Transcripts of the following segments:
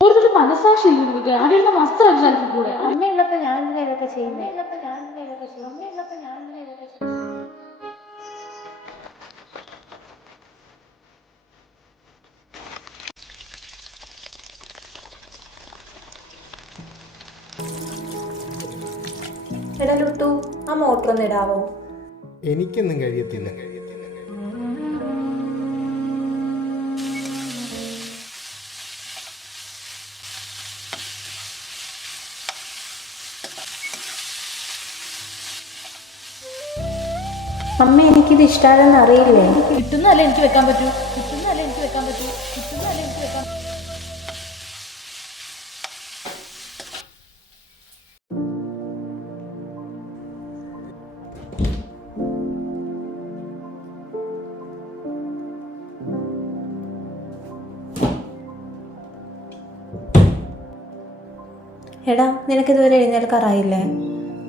ഒരു മനസ്സാക്ഷി നിനക്ക് അടിയുടെ വസ്ത്രം എനിക്ക് കൂടെ. അമ്മയുള്ളപ്പോ ഞാൻ എന്തിനാ ഇതൊക്കെ ചെയ്യുന്നത് എടാ ലുട്ടു ആ മോട്ടർ ഒന്ന് ഇടാവോ? എനിക്കൊന്നും കഴിയത്തില്ല അമ്മ എനിക്കിത് ഇഷ്ടമാണെന്ന് അറിയില്ലേ? കിട്ടുന്നല്ലേ എനിക്ക് വെക്കാൻ പറ്റൂ? കിട്ടുന്നതല്ലേ എനിക്ക് വെക്കാൻ പറ്റൂ? കിട്ടുന്നതല്ലേ എനിക്ക് വെക്കാൻ എടാ നിനക്കിതുവരെ എഴുന്നേൽക്കാറായില്ലേ?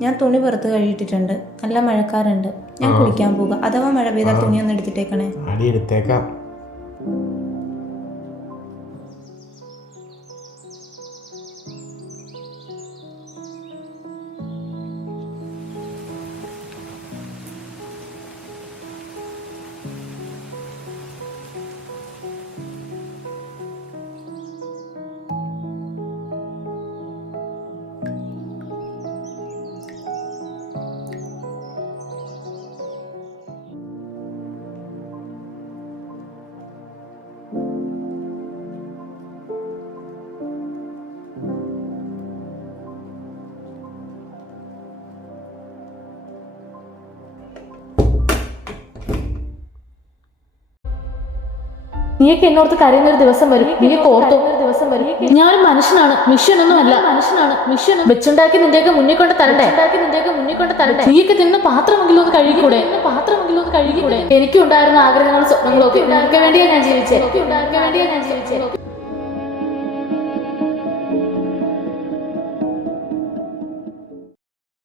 ഞാൻ തുണി പുറത്ത് കഴിയിട്ടിട്ടുണ്ട് നല്ല മഴക്കാറുണ്ട്. ഞാൻ കുളിക്കാൻ പോകുക അഥവാ മഴ പെയ്താൽ തുണി ഒന്ന് എടുത്തിട്ടേക്കണേ? അടി എടുത്തേക്കാം. നീയൊക്കെ എന്നോർത്ത് കരയുന്ന ഒരു ദിവസം വരും. നീ ഓർത്തോ? ദിവസം വരും. ഞാൻ മനുഷ്യനാണ്. മിഷ്യനൊന്നും അല്ല മനുഷ്യനാണ്. മിഷ്യൻ വെച്ചുണ്ടാക്കി നിന്റെയൊക്കെ മുന്നിൽ കൊണ്ട് തരണ്ടേ ഉണ്ടാക്കി നിന്റെയൊക്കെ മുന്നിൽ കൊണ്ട് തരണ്ടേ നീയൊക്കെ തിന്ന പാത്രമെങ്കിലും ഒന്ന് കഴുകിക്കൂടെ? പാത്രമെങ്കിലും ഒന്ന് കഴുകിക്കൂടെ? എനിക്കുണ്ടായിരുന്ന ആഗ്രഹങ്ങളും സ്വപ്നങ്ങളും ഒക്കെ ഉണ്ടാക്കാൻ വേണ്ടിയാ ഞാൻ ജീവിച്ചേ. ഉണ്ടാക്കാൻ വേണ്ടിയാ ഞാൻ ജീവിച്ചേ.